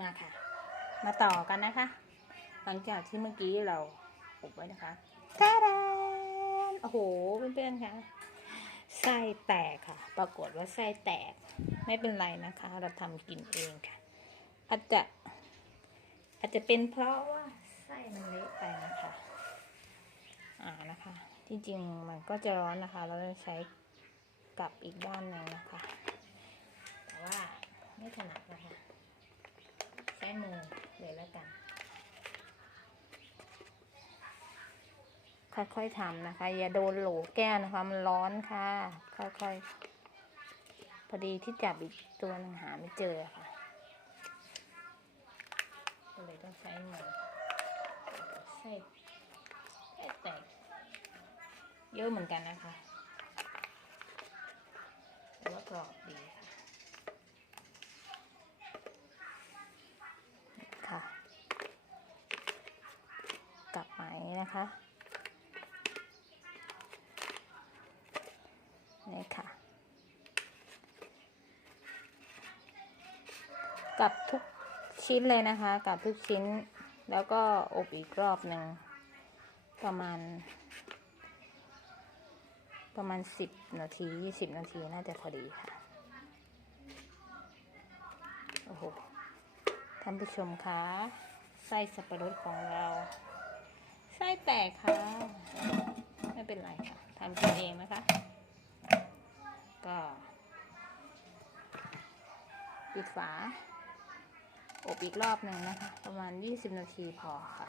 มาค่ะ มาต่อกันนะคะ หลังจากที่เมื่อกี้เราอบไว้นะคะตาดานโอ้โหเพื่อนๆคะไส้แตกค่ะ ปรากฏว่าไส้แตกไม่เป็นไรนะคะ เราทำกินเองค่ะ อาจจะ อาจจะเป็นเพราะว่าไส้มันเละไปนะคะอ่านะคะ จริงๆมันก็จะร้อนนะคะ เราจะใช้กลับอีกด้านหนึ่งนะคะ แต่ว่าไม่ถนัดนะคะ ใช้ มือเลยแล้วกัน ค่อยๆทำนะคะ อย่าโดนโหลแก้วนะคะ มันร้อนค่ะ ค่อยๆ พอดีที่จับอีกตัวหนึงหาไม่เจอค่ะก็เลยต้องใช้มือใส่ใส่แตกเยอะเหมือนกันนะคะแต่ว่ากรอบดีค่ะ กลับไหม นะคะนี่ค่ะ กับทุกชิ้นเลยนะคะ กับทุกชิ้นแล้วก็อบอีกรอบหนึ่งประมาณ ประมาณสิบนาทียี่สิบนาทีน่าจะพอดีค่ะ โอ้โหท่านผู้ชมคะไส้สับปะรดของเรา ไส้แตกค่ะ ไม่เป็นไรค่ะทำกินเองนะคะ ก็ปิดฝา อบอีกรอบหนึ่งนะคะ ประมาณ 20 นาทีพอค่ะ